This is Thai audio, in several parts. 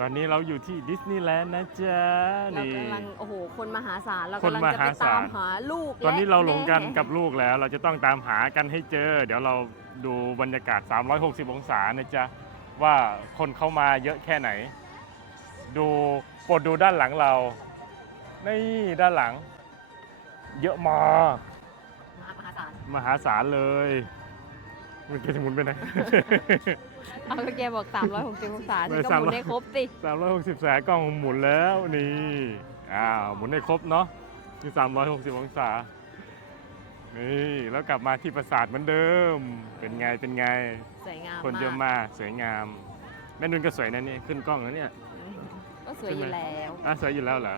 ตอนนี้เราอยู่ที่ดิสนีย์แลนด์นะจ๊ะเรานี่ กำลังโอ้โห คนมหาศาลเราคนกำลังมจะหาไปศาตาลมหาลูกตอนนี้เราหลงกันแม่กับลูกแล้ว เราจะต้องตามหากันให้เจอ เดี๋ยวเราดูบรรยากาศ 360 องศานะจ๊ะ ว่าคนเข้ามาเยอะแค่ไหน ดูโปรดดูด้านหลังเรา นี่ด้านหลัง เยอะมากมหาศาลมหาศาลเลย มันจะหมุนไปไหน เอาก็แกบอก 360องศาไม่ฉันก็หมุน300ได้ครบสิ360แสนกล้องหมุนแล้วนี่อ้าวหมุนให้ครบเนาะที่360องศา นี่แล้วกลับมาที่ปราสาทเหมือนเดิม เป็นไงเป็นไง สวยงามคนเยอะมากสวยงาม แม่นุ่นก็สวยนะนี่ขึ้นกล้องแล้วเนี่ย ก็สวยอยู่แล้วอะสวยอยู่แล้วเหรอ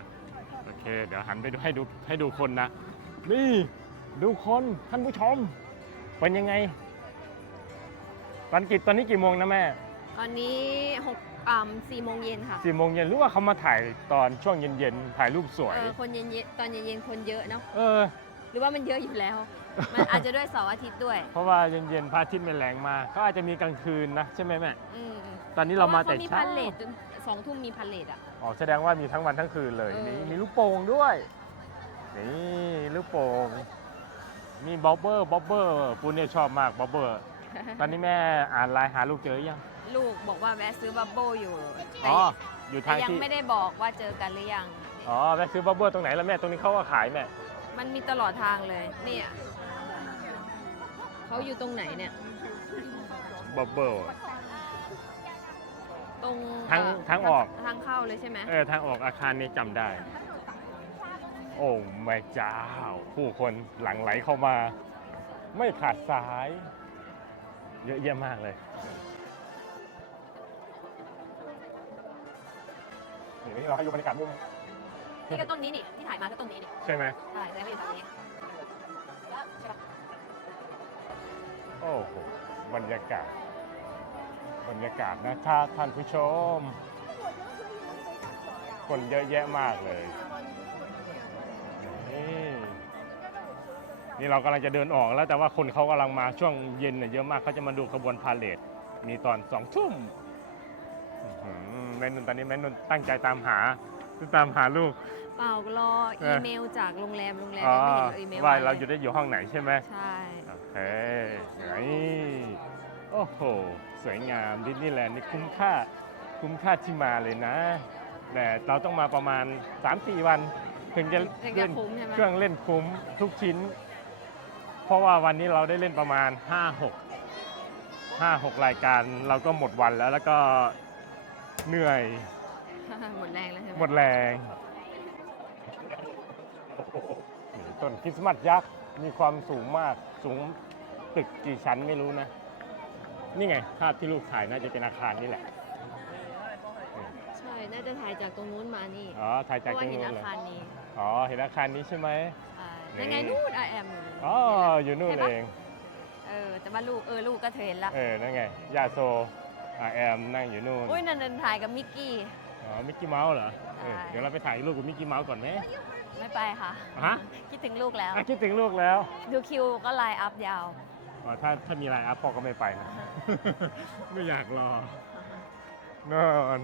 โอเค เดี๋ยวหันไปดูให้ดูให้ดูคนนะ นี่ ดูคนท่านผู้ชม เป็นยังไง ตอนกี่ตอนนี้กี่โมงนะแม่ตอนนี้6อ่า4โมงเย็นค่ะสี่โมงเย็นหรือว่าเขามาถ่ายตอนช่วงเย็นๆถ่ายรูปสวย เออคนเย็นๆตอนเย็นๆคนเยอะเนาะเออ หรือว่ามันเยอะอยู่แล้ว มันอาจจะด้วยเสาร์อาทิตย์ด้วย เพราะว่าเย็นๆพระอาทิตย์ไม่แรงมากเขาอาจจะมีกลางคืนนะใช่ไหมแม่อืมตอนนี้เรามาแต่พะว่ขมีเช้าพันเลทจนสองทุ่มมีพันเลทอะ อ๋อแสดงว่ามีทั้งวันทั้งคืนเลยเออ นี่มีลูกโป่งด้วยนี่ลูกโป่งมีบ๊อบเบอร์บ๊อบเบอร์ปูเนี่ยชอบมากบ๊อบเบอร์ ตอนนี้แม่อ่านไลน์หาลูกเจอยัง ลูกบอกว่าแวะซื้อบับเบิ้ลอยู่แต่อ๋อ อยู่แต่ทางยังที่ ไม่ได้บอกว่าเจอกันหรือยัง อ๋อแม่ซื้อบ๊อบเบอร์ตรงไหนแล้วแม่ ตรงนี้เขาก็ขายแม่ มันมีตลอดทางเลยเนี่ยเขาอยู่ตรงไหนเนี่ยบ๊อบเบอร์ตรงทางเทางออก ทางเข้าเลยใช่ไหมเออ ทางออกอาคารนี้จำได้ โอ้แม่เจ้า ผู้คนหลั่งไหลเข้ามา ไม่ขาดสาย เยอะแยะมากเลยนี่เราให้ดูบรรยากาศด้วยไหมนี่ก็ต้นนี้นี่ที่ถ่ายมาก็ต้นนี้นี่ใช่ไหมใช่แล้วก็อยู่ทางนี้ใช่ปะโอ้โหบรรยากาศ บรรยากาศนะคะท่านผู้ชม คนเยอะแยะมากเลย นี่เรากำลังจะเดินออกแล้วแต่ว่าคนเขากำลังมาช่วงเย็นเนี่ยเยอะมากเขาจะมาดูขบวนพาเลทมีตอนสองทุ่มอื้อหือแม่นุ่นตอนนี้แม่นุ่นตั้งใจตามหาตามหาลูก เปล่ารออีเมลจากโรงแรมโรงแรมอ๋อยังไม่เห็นอีเมลว่าลเราอยู่ได้อยู่ห้องไหนใช่ไหมใช่โอเคนี่โอ้โห สวยงามดิสนีย์แลนด์นี่คุ้มค่าคุ้มค่าที่มาเลยนะ แต่เราต้องมาประมาณ 3-4 วัน ถึงจะถึงจะเล่นคุ้มใช่ไหมเครื่องเล่นคุ้มทุกชิ้นเพ ราะว่าวันนี้เราได้เล่นประมาณ 5-6 5-6 รายการเราก็หมดวันแล้วแล้วก็เหนื่อยหมดแรงแล้วใช่ไหมหมดแรงนี่ต้นคริสต์มาสยักษ์มีความสูงมากสูงตึกกี่ชั้นไม่รู้นะ นี่ไงภาพที่ลูกถ่ายน่าจะเป็นอาคารนี่แหละ ใช่ น่าจะถ่ายจากตรงนู้นมานี่ อ๋อ ถ่ายเพจากราะตรว่างเห็นนู้นอาเลยคารนี้ อ๋อ เห็นอาคารนี้ใช่ไหมใช่ ยังไงนู่นไอแอมอ๋ออยู่นู่นเองเออแต่ว่าลูกเออลูกก็เทรนละเออนั่นไงยาโซอาแอมนั่งอยู่นู่นอุ้ยนันนันถ่ายกับมิกกี้อ๋อมิกกี้เมาส์เหรอเออใช่เดี๋ยวเราไปถ่ายรูปกับมิกกี้เมาส์ก่อนไหมไม่ไปค่ะฮะคิดถึงลูกแล้วอะคิดถึงลูกแล้ว ดูคิวก็ไลน์อัพยาวอ๋อถ้าถ้ามีไลน์อัพพ่อก็ไม่ไปนะไม่อยากรอนอน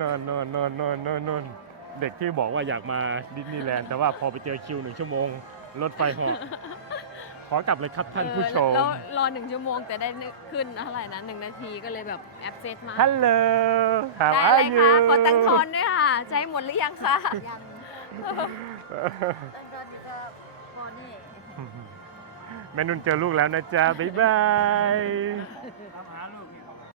นอนนอนนอนนอนนอนนอน เด็กที่บอกว่าอยากมาดิสนีย์แลนด์แต่ว่าพอไปเจอคิวหนึ่งชั่วโมง รถไฟเหาะขอกลับเลยครับท่านผู้ชม เออแล้วรอหนึ่งชั่วโมงแต่ได้นึกขึ้นเท่าไหร่นะหนึ่งนาทีก็เลยแบบแอปเซตมาก ฮัลโหล How ได้ are เลยค่ะ you ขอตังค์ทอนด้วยค่ะ ใช้หมดหรือยังคะ ยังต้นต้นนี้ก็พอนี่แม่นุ่นเจอลูกแล้วนะจ๊ะ บ๊ายบาย ตามหาลูกนี่